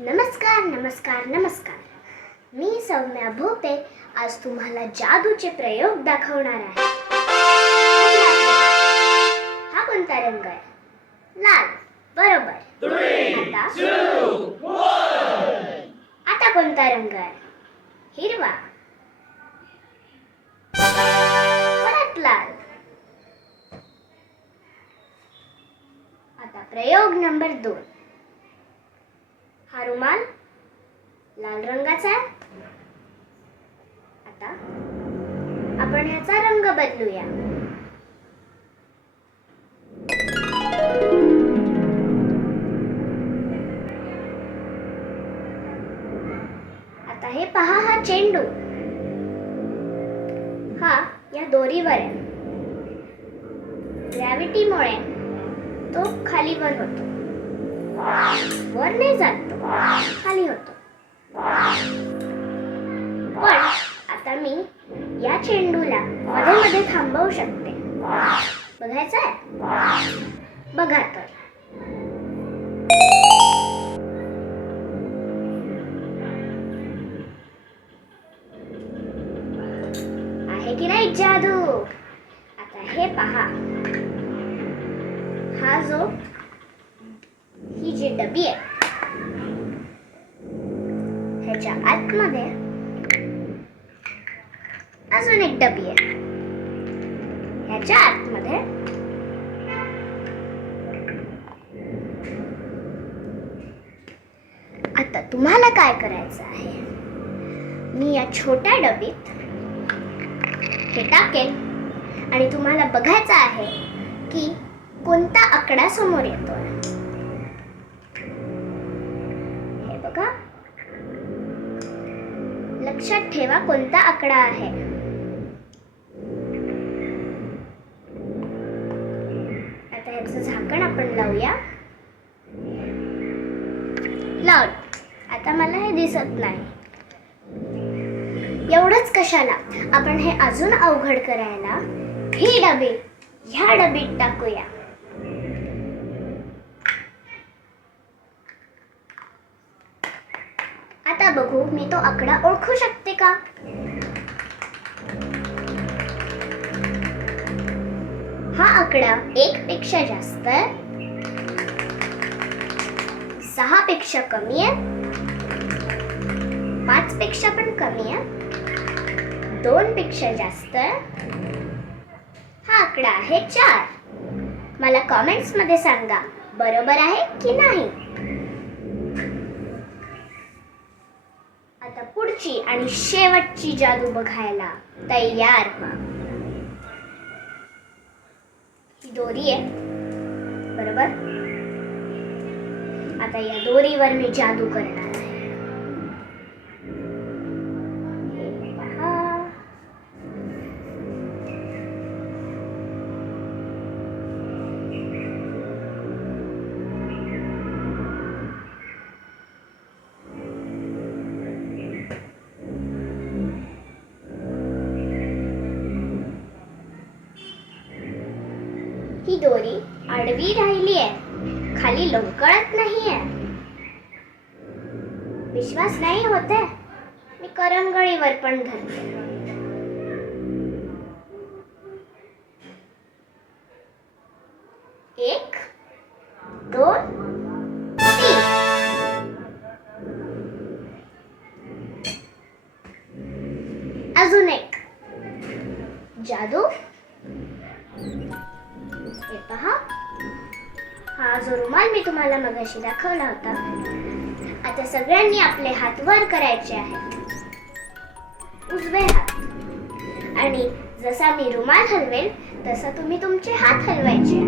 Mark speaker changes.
Speaker 1: नमस्कार नमस्कार नमस्कार. मी सौम्या भोपे. आज तुम्हाला जादूचे प्रयोग दाखवणार आहे. हा कोणता रंग आहे? लाल. बरोबर. आता? आता कोणता रंग आहे? हिरवा. परत लाल. आता प्रयोग नंबर दोन. रुमाल. लाल रंगाचा आहे. आता आपण ह्याचा रंग बदलूया. आता हे पहा हा चेंडू. हा या दोरीवर आहे. ग्रॅव्हिटीमुळे तो खाली वर होतो. वर नाही जात. तो होतो पण आता मी या चेंडूला मध्ये मध्ये थांबवू शकते. बघायचं आहे बघा तर. आहे की नाही जादू? आता हे पहा. हा जो ही जी डबी आहे ह्याच्या आतमध्ये अजून एक डबी आहे. ह्याच्या आतमध्ये. आता तुम्हाला काय करायचं आहे? मी या छोट्या डबीत हे टाकेन. आणि तुम्हाला बघायचं आहे की कोणता आकडा समोर आहे हे बघा लक्षात ठेवा कोणता आकडा आहे. आता ह्याचं झाकण आपण लावूया. लावलं आता मला हे दिसत नाही. एवढंच कशाला? आपण हे अजून अवघड करायला. ही डबे. ह्या डबीत टाकूया. आता बघू मी तो आकडा ओळखू शकते का? हा आकडा एक पेक्षा जास्त आहे सहा पेक्षा कमी आहे पाच पेक्षा पण कमी आहे दोन पेक्षा जास्त. हा आकडा आहे चार. मला कॉमेंट्समध्ये सांगा बरोबर आहे की नाही? आता आणि शेवटची जादू बघायला तयार व्हा. ही दोरी आहे. बरोबर? आता या दोरीवर मी जादू करणार आहे. दोरी आडवी राहिली आहे खाली लोंबकळत नाहीये विश्वास नाही होते मी करंगळीवर पण धरते एक दोन अजून एक। जादू। हे? पहा हा जो रुमाल मी तुम्हाला मगाशी दाखवला होता. आता सगळ्यांनी आपले हात वर करायचे आहेत. उजवे हात. आणि जसा मी रुमाल हलवेल तसा तुम्ही तुमचे हात हलवायचे